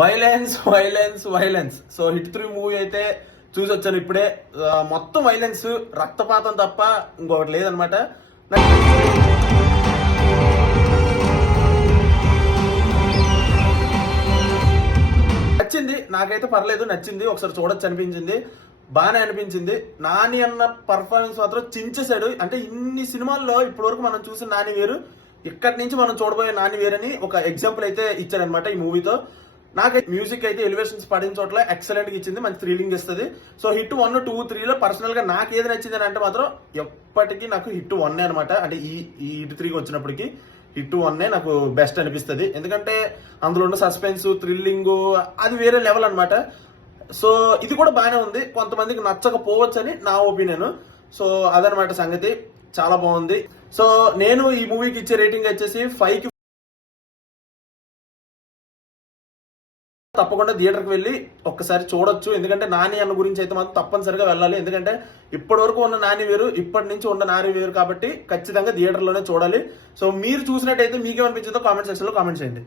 Violence violence violence. So hit 3 movie అయితే చూసి వచ్చాను ఇప్పుడే. మొత్తం వైలెన్స్, రక్తపాతం తప్ప ఇంకొకటి లేదనమాట. నచ్చింది, నాకైతే పర్లేదు, నచ్చింది, ఒకసారి చూడొచ్చు అనిపించింది, బాగానే అనిపించింది. నాని అన్న పర్ఫార్మెన్స్ మాత్రం చించేశాడు. అంటే ఇన్ని సినిమాల్లో ఇప్పటి వరకు మనం చూసిన నాని వేరు, ఇక్కడి నుంచి మనం చూడబోయే నాని వేరని ఒక ఎగ్జాంపుల్ అయితే ఇచ్చాడనమాట ఈ మూవీతో. నాకు మ్యూజిక్ అయితే ఎలివేషన్స్ పడిన చోట్ల ఎక్సలెంట్ గా ఇచ్చింది, మంచి థ్రిల్లింగ్ ఇస్తుంది. సో హిట్ 1, 2, 3లో పర్సనల్ గా నాకు ఏది నచ్చింది అని అంటే మాత్రం ఎప్పటికీ నాకు హిట్ 1 అనమాట. అంటే ఈ హిట్ 3కి వచ్చినప్పటికీ హిట్ 1 నాకు బెస్ట్ అనిపిస్తుంది. ఎందుకంటే అందులో ఉన్న సస్పెన్స్, థ్రిల్లింగ్ అది వేరే లెవెల్ అనమాట. సో ఇది కూడా బాగానే ఉంది, కొంతమందికి నచ్చకపోవచ్చు అని నా ఒపీనియన్. సో అదనమాట సంగతి, చాలా బాగుంది. సో నేను ఈ మూవీకి ఇచ్చే రేటింగ్ వచ్చేసి 5కి. తప్పకుండా థియేటర్కి వెళ్ళి ఒక్కసారి చూడొచ్చు. ఎందుకంటే నాని అన్న గురించి అయితే మాత్రం తప్పనిసరిగా వెళ్ళాలి. ఎందుకంటే ఇప్పటి వరకు ఉన్న నాని వేరు, ఇప్పటి నుంచి ఉన్న నాని వేరు, కాబట్టి ఖచ్చితంగా థియేటర్లోనే చూడాలి. సో మీరు చూసినట్టయితే మీకేమనిపించిందో కామెంట్ సెక్షన్ లో కామెంట్ చేయండి.